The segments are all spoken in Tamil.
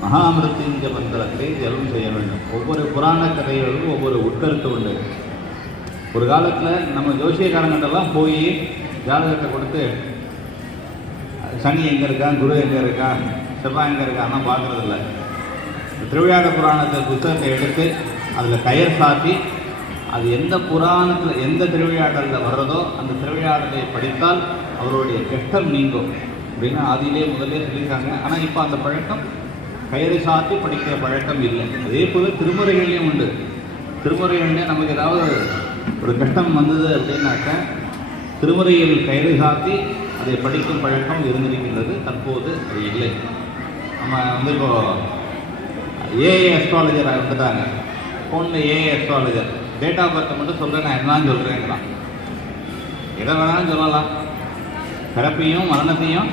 மகாமிருத்யுஞ்ச மந்திரத்தை ஜெபம் செய்ய வேண்டும். ஒவ்வொரு புராண கதைகளுக்கும் ஒவ்வொரு உட்கருத்து உண்டு. ஒரு காலத்தில் நம்ம ஜோசியக்காரங்கிட்டலாம் போய் ஜாதகத்தை கொடுத்து சனி எங்கே இருக்கான், குரு எங்கே இருக்கான், செவ்வாய் எங்கே இருக்கான்னா பார்க்குறதில்ல. திருவிளையாட புராணத்தை புத்தகத்தை எடுத்து அதில் கயர் சாத்தி அது எந்த புராணத்தில் எந்த திருவிளையாடலில் வர்றதோ அந்த திருவிளையாடலை படித்தால் அவருடைய கஷ்டம் நீங்கும் அப்படின்னு ஆதியிலே முதலே சொல்லியிருக்காங்க. ஆனால் இப்போ அந்த பழக்கம் கயிறு சாத்தி படிக்கிற பழக்கம் இல்லை. அதே போல் திருமுறைகள்லேயும் உண்டு. திருமுறைகள்லேயே நமக்கு ஏதாவது ஒரு கஷ்டம் வந்தது அப்படின்னாக்க திருமுறையில் கயிறு சாத்தி அதை படிக்கும் பழக்கம் இருந்திருக்கின்றது. தற்போது அது இல்லை. நம்ம இப்போது ஏஐ அஸ்ட்ராலஜராக வந்துட்டாங்க. ஃபோனில் ஏஐ அஸ்ட்ராலஜர் டேட் ஆஃப் பர்த்தை மட்டும் சொல்கிறேன், நான் என்னன்னு சொல்கிறேங்கிறான். எதை வேணாலும் சொல்லலாம். பிறப்பையும் மரணத்தையும்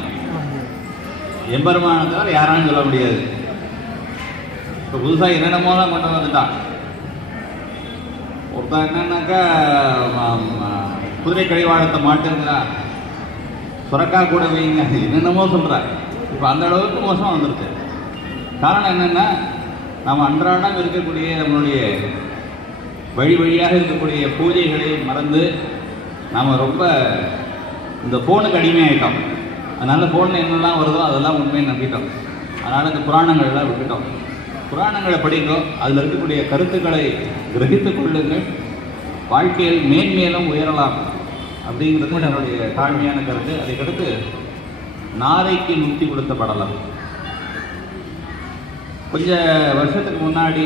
எம்பெருமானத்தால் யாராலும் சொல்ல முடியாது. இப்போ புதுசாக என்னென்னமோலாம் கொண்டு வந்துட்டான். ஒருத்தன் என்னன்னாக்கா குதிரை கழிவாளத்தை மாட்டுங்கிறான், சுரக்கா கூட வைங்க, என்னென்னமோ சொல்கிறார். இப்போ அந்த அளவுக்கு மோசம் வந்துருச்சு. காரணம் என்னென்னா, நாம் அன்றாடம் இருக்கக்கூடிய நம்மளுடைய வழியாக இருக்கக்கூடிய பூஜைகளை மறந்து நாம் ரொம்ப இந்த ஃபோனுக்கு அடிமையாகிட்டோம். அதனால் ஃபோனில் என்னெல்லாம் வருதோ அதெல்லாம் உண்மையை நம்பிட்டோம். அதனால் இந்த புராணங்கள்லாம் விட்டுட்டோம். புராணங்களை படிக்கும், அதில் இருக்கக்கூடிய கருத்துக்களை கிரகித்து கொள்ளுங்கள். வாழ்க்கையில் மேன்மேலும் உயரலாம் அப்படிங்கிறது என்னுடைய தாழ்மையான கருத்து. அதுக்கடுத்து நாரைக்கு முக்தி கொடுத்த படலம். கொஞ்ச வருஷத்துக்கு முன்னாடி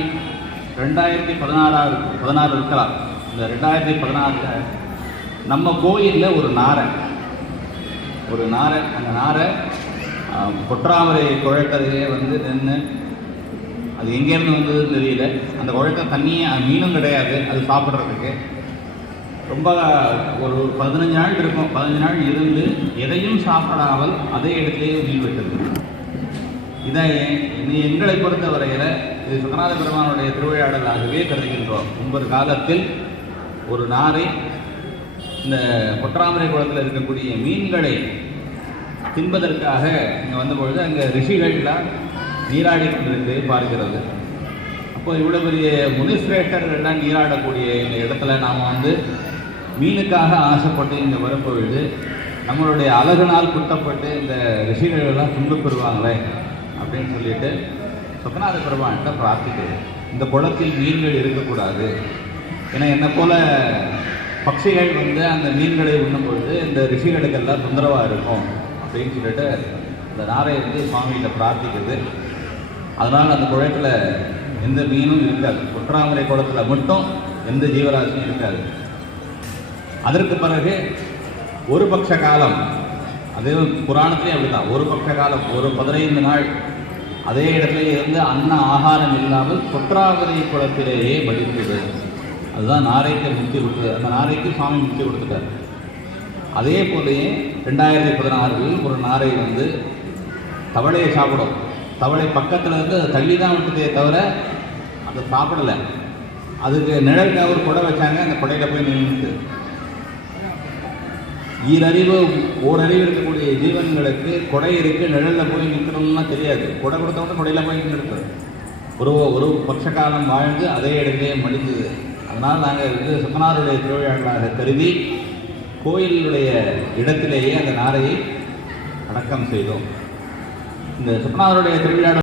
2016 இருக்கலாம். இந்த 2016 நம்ம கோயிலில் ஒரு நாரை அந்த நாரை பொற்றாமரை குழக்கரையே வந்து நின்று, அது எங்கேருந்து வந்ததுன்னு தெரியல. அந்த குழக்க தண்ணியே மீனும் கிடையாது அது சாப்பிட்றதுக்கு. ரொம்ப ஒரு 15 நாள் இருக்கும். 15 நாள் இருந்து எதையும் சாப்பிடாமல் அதே இடத்துலேயே மீன் விட்டுருக்கு. இதை எங்களை பொறுத்த வரையில் இது சுகநாத பெருமானுடைய திருவிளையாடலாகவே கருதுகின்றோம். முன்பொரு காலத்தில் ஒரு நாரை இந்த பொற்றாமரை குளத்தில் இருக்கக்கூடிய மீன்களை தின்பதற்காக இங்கே வந்தபொழுது அங்கே ரிஷிகள்லாம் நீராடி கொண்டிருந்து பார்க்கிறது. அப்போ இவ்வளோ பெரிய முனிஸ்ரேஷ்டர்கள்லாம் நீராடக்கூடிய இந்த இடத்துல நாம் வந்து மீனுக்காக ஆசைப்பட்டு இங்கே வரும்பொழுது நம்மளுடைய அழகனால் குட்டப்பட்டு இந்த ரிஷிகளெல்லாம் துன்பப்பெறுவாங்களே அப்படின்னு சொல்லிட்டு சொக்கநாத பெருமான்கிட்ட பிரார்த்திக்கிறது. இந்த குளத்தில் மீன்கள் இருக்கக்கூடாது, ஏன்னா என்னை போல பட்சிகள் வந்து அந்த மீன்களை உண்ணும் பொழுது இந்த ரிஷிகளுக்கெல்லாம் தொந்தரவாக இருக்கும் அப்படின்னு சொல்லிட்டு இந்த நாரை வந்து சுவாமிகிட்ட பிரார்த்திக்குது. அதனால் அந்த குளத்தில் எந்த மீனும் இருக்காது. பொற்றாமரை குளத்தில் மட்டும் எந்த ஜீவராசியும் இருக்காது. அதற்கு பிறகு ஒரு பட்ச காலம், அதே புராணத்திலே அப்படிதான், ஒரு பட்ச காலம் ஒரு 15 நாள் அதே இடத்துல இருந்து அன்ன ஆகாரம் இல்லாமல் பொற்றாமரை குளத்திலேயே மடிந்தது. அதுதான் நாரைக்கு முக்தி கொடுத்தது. அந்த நாரைக்கு சுவாமி முக்தி கொடுத்துட்டார். அதே போலயே 2016 ஒரு நாரை வந்து தவளையை சாப்பிடும். தவளை பக்கத்தில் இருந்து அதை தள்ளி தான் விட்டதே தவிர அதை சாப்பிடலை. அதுக்கு நிழலுக்கு ஒரு குடை வச்சாங்க, அந்த குடையில் போய் நின்றுட்டு. ஓரறிவு இருக்கக்கூடிய ஜீவன்களுக்கு கொடை இருக்குது, நிழலில் போய் நிற்கணும்னா தெரியாது. கொடை கொடுத்தவொடனே கொடையில் போய் நின்றுட்டு ஒரு பட்ச காலம் வாழ்ந்து அதே இடத்திலே மடிந்தது. அதனால் நாங்கள் வந்து சுக்கநாதருடைய திருவிழாக்களாக கருதி கோயிலுடைய இடத்திலேயே அந்த நாரையை அடக்கம் செய்தோம். இந்த சுக்கநாதருடைய திருவிழா